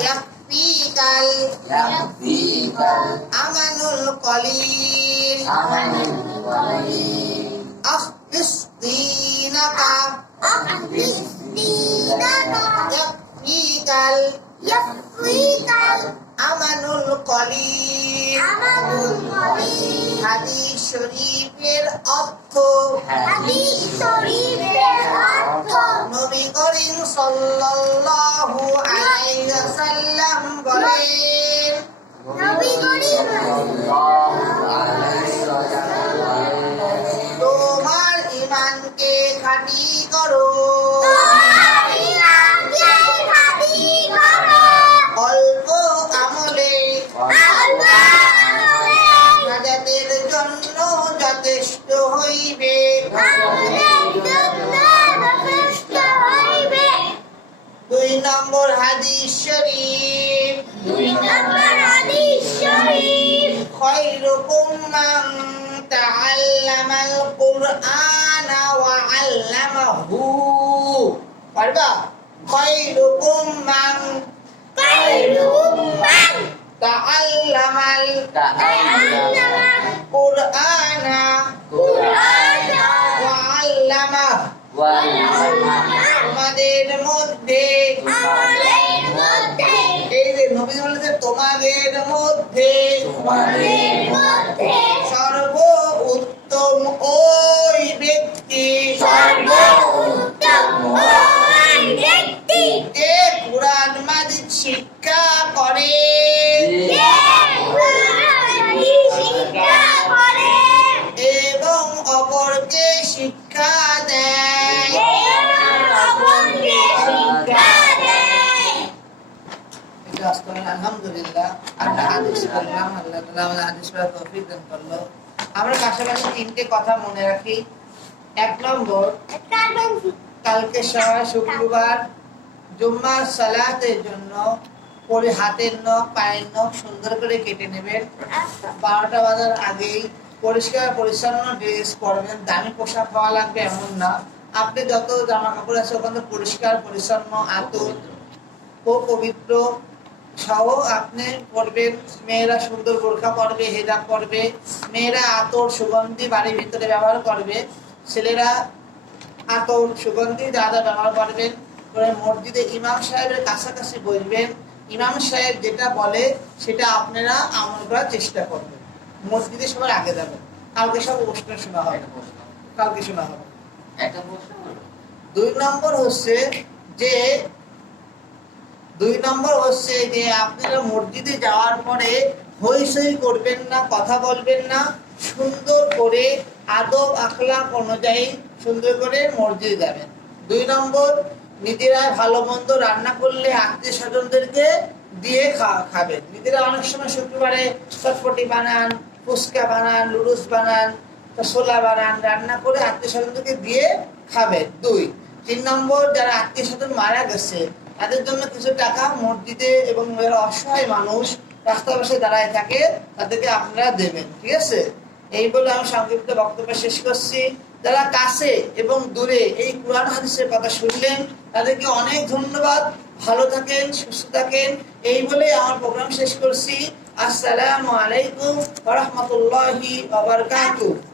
ইয়াকফিকাল আমানুল কলিল আখবিস দীনাকা ইয়াকফিকাল আমানুল কলিল হাদিস শরীফের অর্থ নবী করিম সাল্লাল্লাহু আলাইহি ওয়াসাল্লাম বলেন তোমার ঈমানকে খাঁটি করো, অল্প আমলে নাজাতের জন্য যথেষ্ট হইবে। 2 নম্বর হাদিস শরীফ খায়রুকুম মান তাআল্লামাল কুরআনা ওয়া আল্লামাহু। পারবা? খায়রুকুম মান তাআল্লামাল কুরআনা ওয়া আল্লামাহু। তোমাদের মধ্যে এই যে নবী বলেছে তোমাদের মধ্যে সর্ব উত্তম ওই ব্যক্তি যে কুরআন মাজিদ শিক্ষা করে এবং অপরকে শিক্ষা দেয়। আলহামদুলিল্লাহ, আমরা হাদিস পড়লাম, আল্লাহ তাআলা আমাদের হাদিস পড়ার তৌফিক দান করলো। আমরা পাশাপাশি 3টে কথা মনে রাখি। 1 নম্বর, কালকে শুক্রবার জুম্মার সালাতের জন্য হাতের নখ পায়ের নখ সুন্দর করে কেটে নেবেন। 12টা বাজার আগেই পরিষ্কার পরিচ্ছন্ন ড্রেস পরবেন। দামি পোশাক পাওয়া লাগবে এমন না, আপনি যত জামা কাপড় আছে ওখানে পরিষ্কার পরিচ্ছন্ন আতর ও পবিত্র সহ আপনি পরবেন। মেয়েরা সুন্দর বোরকা পরবে, হেজাব পরবে। মেয়েরা আতর সুগন্ধি বাড়ির ভিতরে ব্যবহার করবে, ছেলেরা আতর সুগন্ধি দাদা ব্যবহার করবেন। করে মসজিদে ইমাম সাহেবের কাছাকাছি বসবেন। ইমাম সাহেব যেটা বলে সেটা আপনারা আমল করার চেষ্টা করবেন। মসজিদে সবার আগে যাবেন। কালকে সব অনুষ্ঠান শোনা হবে, কালকে শোনা হবে। 2 নম্বর হচ্ছে যে আপনারা মসজিদে যাওয়ার পরে হইচই করবেন না, কথা বলবেন না। সুন্দর করে আদব আখলাক অনুযায়ী সুন্দর করে মসজিদে যাবেন। 2 নম্বর, নিজেরা ভালো মন্দ রান্না করলে আত্মীয় স্বজনদেরকে দিয়ে খাবেন। নিজেরা অনেক সময় শুক্রবারে চটপটি বানান, ফুচকা বানান, লুডুস বানান, ছোলা বানান, রান্না করে আত্মীয় স্বজনদেরকে দিয়ে খাবেন। 2। 3 নম্বর, যারা আত্মীয় স্বজন মারা গেছে তাদের জন্য কিছু টাকা মসজিদে এবং যারা অসহায় মানুষ রাস্তার পাশে দাঁড়ায় থাকে তাদেরকে আপনারা দেবেন। ঠিক আছে? এই বলে আমি সংক্ষিপ্ত বক্তব্য শেষ করছি। যারা কাছে এবং দূরে এই কুরআন হাদিসের কথা শুনলেন তাদেরকে অনেক ধন্যবাদ। ভালো থাকেন, সুস্থ থাকেন, এই বলে আমার প্রোগ্রাম শেষ করছি। আসসালামু আলাইকুম ওয়া রাহমাতুল্লাহি ওয়া বারাকাতুহু।